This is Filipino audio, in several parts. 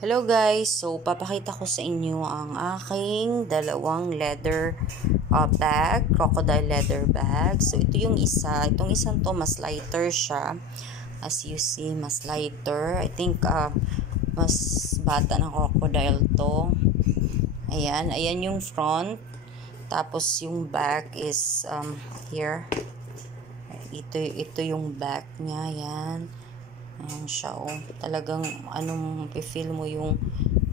Hello guys! So, papakita ko sa inyo ang aking dalawang leather bag, crocodile leather bag. So, ito yung isa. Itong isang to, mas lighter siya. As you see, mas lighter. I think, mas bata ng crocodile to. Ayan. Ayan yung front. Tapos, yung back is here. Ito yung back niya. Ayan. Ayan siya, oh. Talagang, feel mo yung,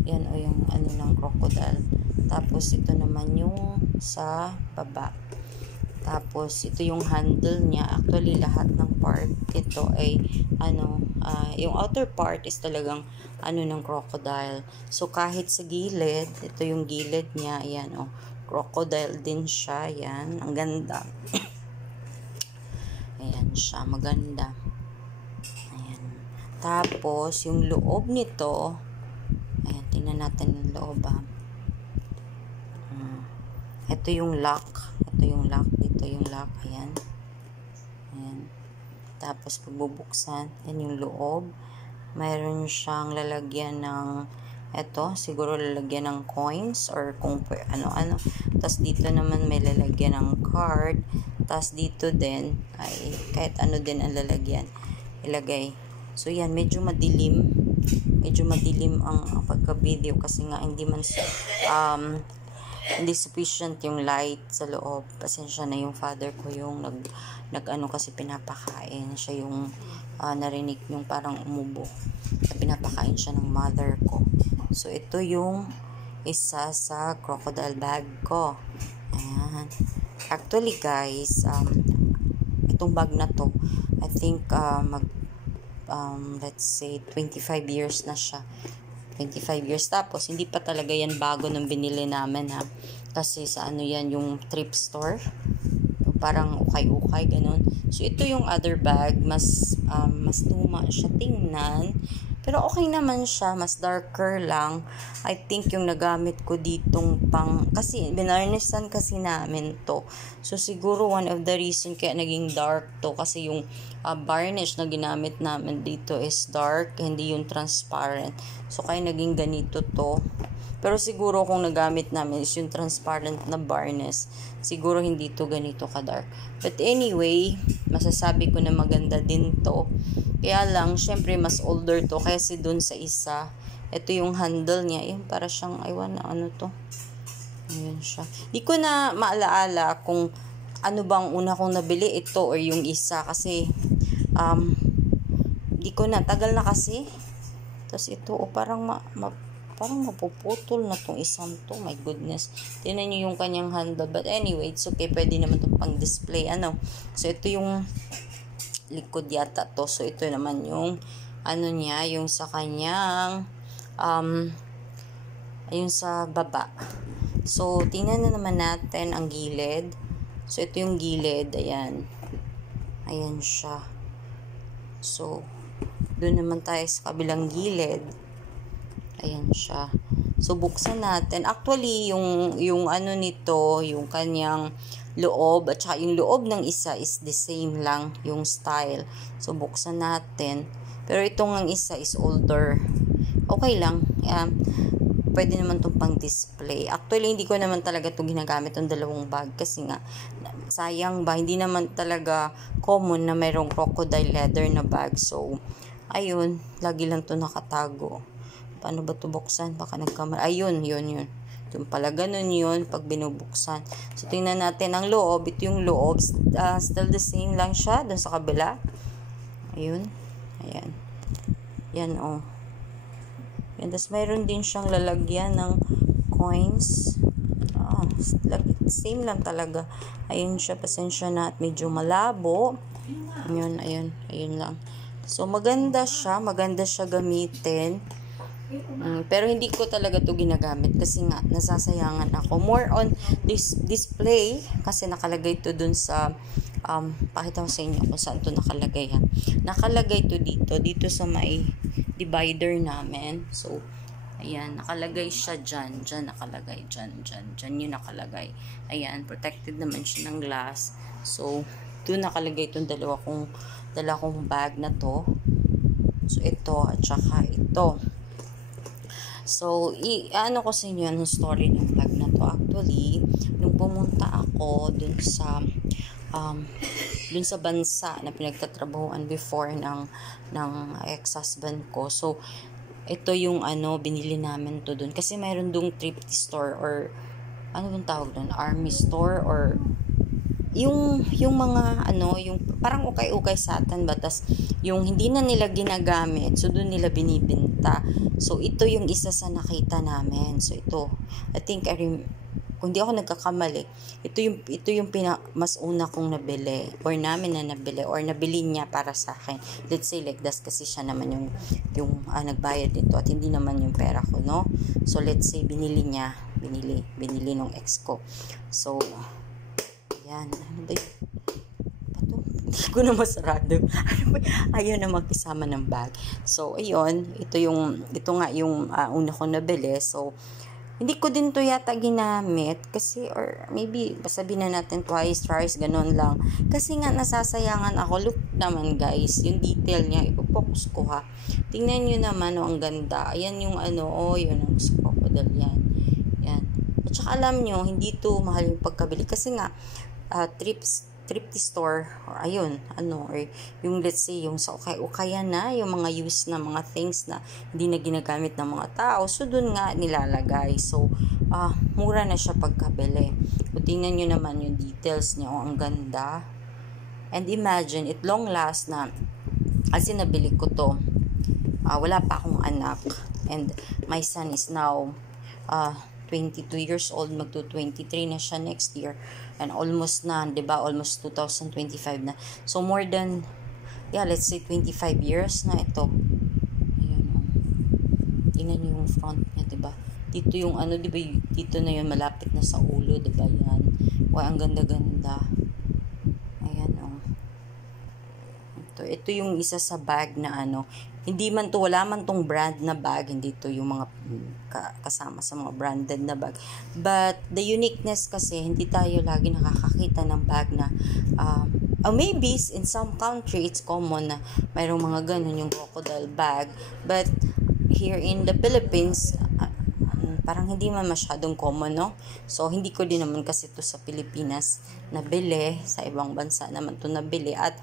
yan, yung, ng crocodile. Tapos, ito naman yung sa baba. Tapos, ito yung handle niya. Actually, lahat ng part, ito ay, yung outer part is talagang, ng crocodile. So, kahit sa gilid, ito yung gilid niya, ayan, oh. Crocodile din siya, ayan. Ang ganda. Ayan siya, maganda. Tapos, yung loob nito, ayan, tingnan natin yung loob, Ito yung lock. Ito yung lock. Dito yung lock. Ayan. Ayan. Tapos, pagbubuksan, yan yung loob. Mayroon siyang lalagyan ng, siguro lalagyan ng coins or kung ano-ano. Tapos, dito naman may lalagyan ng card. Tapos, dito din, ay kahit ano din ang lalagyan. Ilagay. So, yan, medyo madilim. Medyo madilim ang pagka-video kasi nga hindi man hindi sufficient yung light sa loob. Pasensya na yung father ko yung nag-ano kasi pinapakain. Siya yung narinig yung parang umubo. Pinapakain siya ng mother ko. So, ito yung isa sa crocodile bag ko. Ayan. Actually, guys, itong bag na to, I think let's say 25 years na siya. 25 years. Tapos, hindi pa talaga yan bago nung binili namin, ha. Kasi sa yan, yung thrift store. Parang ukay-ukay, ganun. So, ito yung other bag. Mas luma siya tingnan. Pero okay naman siya. Mas darker lang. I think yung nagamit ko ditong kasi binarnissan kasi namin to. So, siguro one of the reason kaya naging dark to. Kasi yung varnish na ginamit namin dito is dark. Hindi yung transparent. So, kaya naging ganito to. Pero siguro kung nagamit namin is yung transparent na varnish, siguro hindi to ganito ka-dark. But anyway, masasabi ko na maganda din to. Kaya lang, syempre mas older to kasi dun sa isa. Ito yung handle niya. Ayan, para siyang, ano to. Ayan siya. Di ko na maalaala kung ano bang una kong nabili, ito or yung isa. Kasi, di ko na, tagal na kasi. Tapos ito, parang mapuputol na tong isang to. My goodness. Tingnan nyo yung kanyang handle. But anyway, it's okay. Pwede naman itong pang display. So, ito yung likod yata to. So, ito naman yung niya, yung sa kanyang ayun sa baba. So, tingnan na naman natin ang gilid. So, ito yung gilid. Ayan. Ayan siya. So, doon naman tayo sa kabilang gilid. Ayan siya. So, buksan natin. Actually, yung nito, yung kanyang loob, at saka yung loob ng isa is the same lang, yung style. So, buksan natin. Pero itong ang isa is older. Okay lang. Pwede naman itong pang display. Actually, hindi ko naman talaga itong ginagamit, itong dalawang bag. Kasi nga, sayang ba, hindi naman talaga common na mayroong crocodile leather na bag. So, ayun, lagi lang ito nakatago. Paano ba ito buksan? Baka nagkamali. Ayun, yun. Yung pala ganun yun pag binubuksan. So, tingnan natin ang loob. Ito yung loob. Still the same lang siya dun sa kabila. Ayun. Ayan. Yan, oh. Yan. Tapos, mayroon din siyang lalagyan ng coins. Same lang talaga. Ayun siya. Pasensya na at medyo malabo. Ayun lang. So, maganda siya. Maganda siya gamitin. Pero hindi ko talaga to ginagamit kasi nga nasasayangan ako. More on display kasi nakalagay to dun sa pakita ko sa inyo kung saan to nakalagay, ha. Nakalagay to dito sa may divider namin. So, ayan, nakalagay siya dyan nakalagay, dyan yun nakalagay. Ayan, protected naman siya ng glass. So, doon nakalagay itong dala kong bag na to. So, ito at saka ito. So, ano ko sa inyo yung story ng bag na to. Actually, nung pumunta ako dun sa bansa na pinagtatrabahuan before ng ex-husband ko. So, ito yung binili namin to dun. Kasi mayroon dong thrift store or ano bang tawag dun? Army store or yung mga yung parang ukay-ukay sa atin ba, tas yung hindi na nila ginagamit, so doon nila binibenta. So ito yung isa sa nakita namin. So ito, I think kung di ako nagkakamali, ito yung mas una kong nabili or namin na nabili or nabili niya para sa akin. Let's say like das kasi siya naman yung nagbayad nito at hindi naman yung pera ko, no? So let's say binili nung ex ko. So yan, ano ba yun? Pato? Hindi ko na masarado. Ayaw na magkasama ng bag. So, ayun, ito nga yung una ko nabili. So, hindi ko din to yata ginamit kasi, or maybe, sabihin na natin twice, ganun lang. Kasi nga, nasasayangan ako. Look naman guys, yung detail niya, ipopokus ko ha. Tingnan nyo naman, ang ganda. Ayan yung yun ang crocodile yan. Yan. At saka alam nyo, hindi to mahal yung pagkabili. Kasi nga, thrift store or ayun or yung let's say yung sa ukayan na yung mga used na mga things na hindi na ginagamit ng mga tao, so dun nga nilalagay. So mura na siya pagkabili. So tingnan nyo naman yung details niya, ang ganda, and imagine it long last na kasi nabili ko to wala pa akong anak, and my son is now 22 years old, magto 23 na siya next year, and almost na, 'di ba, almost 2025 na. So more than let's say 25 years na ito. Ayun tingnan niyo yung front niya, 'di ba? Dito yung 'di ba, dito na yun malapit na sa ulo, 'di ba yan? Ang ganda-ganda. Ayan ito yung isa sa bag na hindi man to, wala man tong brand na bag, hindi to yung mga kasama sa mga branded na bag. But the uniqueness kasi, hindi tayo lagi nakakakita ng bag na maybe in some country it's common na mayroong mga ganun yung crocodile bag, but here in the Philippines parang hindi man masyadong common, no? So hindi ko din naman kasi to sa Pilipinas nabili, sa ibang bansa naman to nabili. At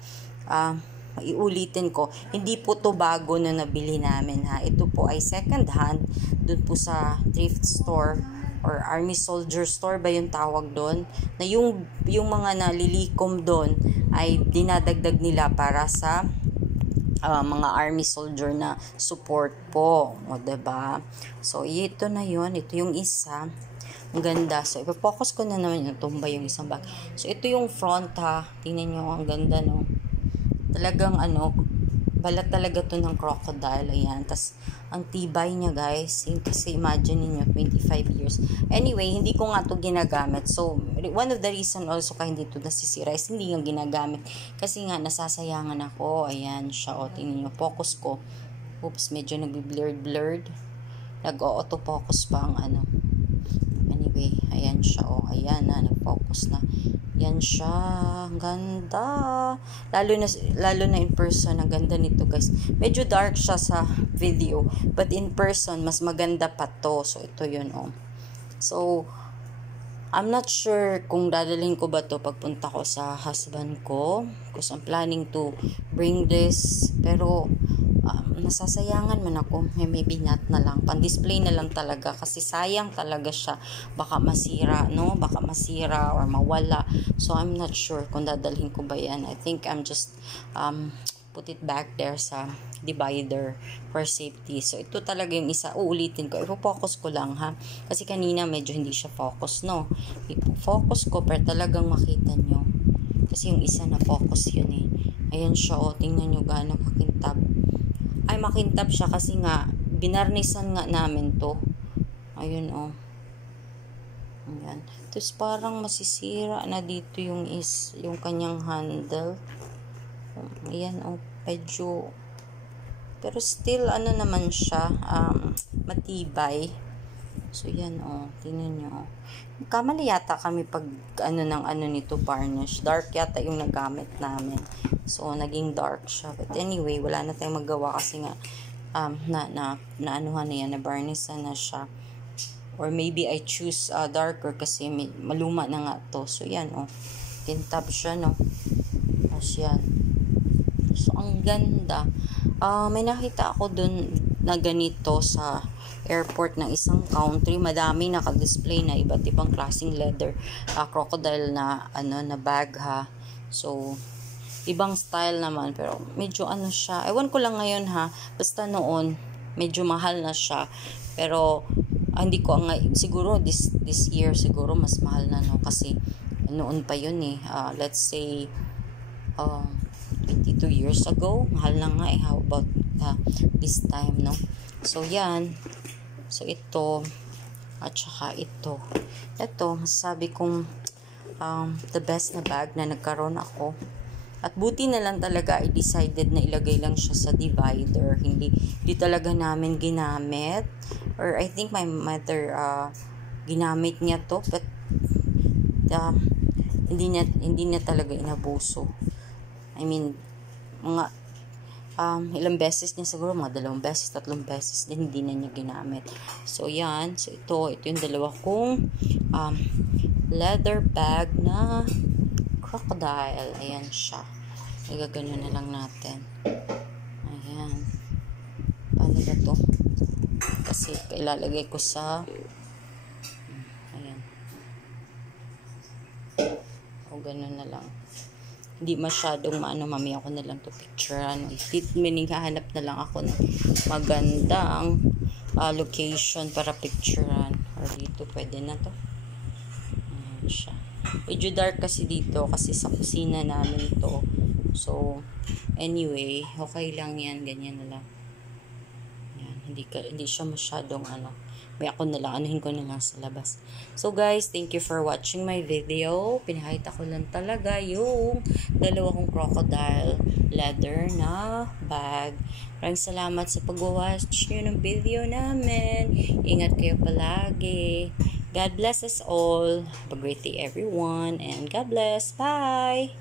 iulitin ko, hindi po to bago na nabili namin ha. Ito po ay second hand dun po sa thrift store or army soldier store ba yung tawag doon, na yung mga nalilikom doon ay dinadagdag nila para sa mga army soldier na support po, o diba? So ito na yun, ito yung isa, ang ganda. So ipo-focus ko na naman yung tumba yung isang bag. So ito yung front ha, tingnan nyo, ang ganda, no? Talagang balat talaga to ng crocodile. Ayan, tas ang tibay niya guys, kasi imagine niyo 25 years. Anyway, hindi ko nga to ginagamit. So one of the reason also kaya hindi to nasisira is hindi nga ginagamit, kasi nga nasasayangan ako. Ayan siya, tingnan niyo, focus ko. Oops, medyo nagbi-blurred. Nag-auto-focus pa ang Anyway, ayan siya, ayan na, nag-focus na. Yan siya, ang ganda. Lalo na in person, ang ganda nito guys. Medyo dark siya sa video, but in person mas maganda pa to. So ito yun So I'm not sure kung dadalhin ko ba to pagpunta ko sa husband ko, because I'm planning to bring this, pero nasasayangan man ako. Maybe not na lang, pan-display na lang talaga, kasi sayang talaga siya, baka masira, no? Baka masira or mawala. So I'm not sure kung dadalhin ko ba yan. I think I'm just put it back there sa divider for safety. So ito talaga yung isa, uulitin ko, ipo-focus ko lang ha, kasi kanina medyo hindi siya focus, no? Ipo-focus ko pero talagang makita nyo, kasi yung isa na focus yun Ayan siya, tingnan nyo gaano kakintab. Ay, makintab siya kasi nga binarnisan nga namin to. Ayun Ayan. Tapos parang masisira na dito yung kanyang handle. Ayan medyo, pero still naman siya, matibay. So yan tingnan nyo. Kamali yata kami pag nito varnish. Dark yata yung nagamit namin. So naging dark siya. But anyway, wala na tayong magawa kasi nga anuhan na yan, na varnish na siya. Or maybe I choose darker kasi maluma na nga to. So yan, oh. Tintab siya, no. Tapos yan. So ang ganda. May nakita ako dun na ganito sa airport ng isang country. Madami naka-display na iba't ibang klaseng leather. Crocodile na na bag, ha. So ibang style naman, pero medyo siya. Ewan ko lang ngayon, ha. Basta noon medyo mahal na siya. Pero hindi ko siguro this year siguro mas mahal na, no, kasi noon pa yun eh. Let's say 22 years ago, mahal na nga eh. How about this time, no? So yan. So ito at saka ito, masasabi kong the best na bag na nagkaroon ako. At buti na lang talaga I decided na ilagay lang siya sa divider. Hindi talaga namin ginamit. Or I think my mother ginamit niya to, but hindi niya talaga inabuso. I mean, mga ilang beses niya siguro, mga 2 beses, 3 beses din hindi na niya ginamit. So yan, so ito yung dalawa kong leather bag na crocodile. Ayan siya. Igagano na lang natin. Ayan. Paano ba to? Kasi ilalagay ko sa ayan. O ganun na lang. Hindi masyadong mamaya ko na lang to picturean. Hahanap na lang ako ng magandang location para picturean. Or dito pwede na to. Ayan siya. Medyo dark kasi dito kasi sa kusina namin to. So anyway, okay lang yan, ganyan na lang. Yan, hindi siya masyadong may ako na lang, anuhin ko na lang sa labas. So guys, thank you for watching my video. Pinakita ko lang talaga yung dalawa kong crocodile leather na bag. Maraming salamat sa pag-watch nyo ng video namin. Ingat kayo palagi. God bless us all. Have a great day everyone, and God bless. Bye!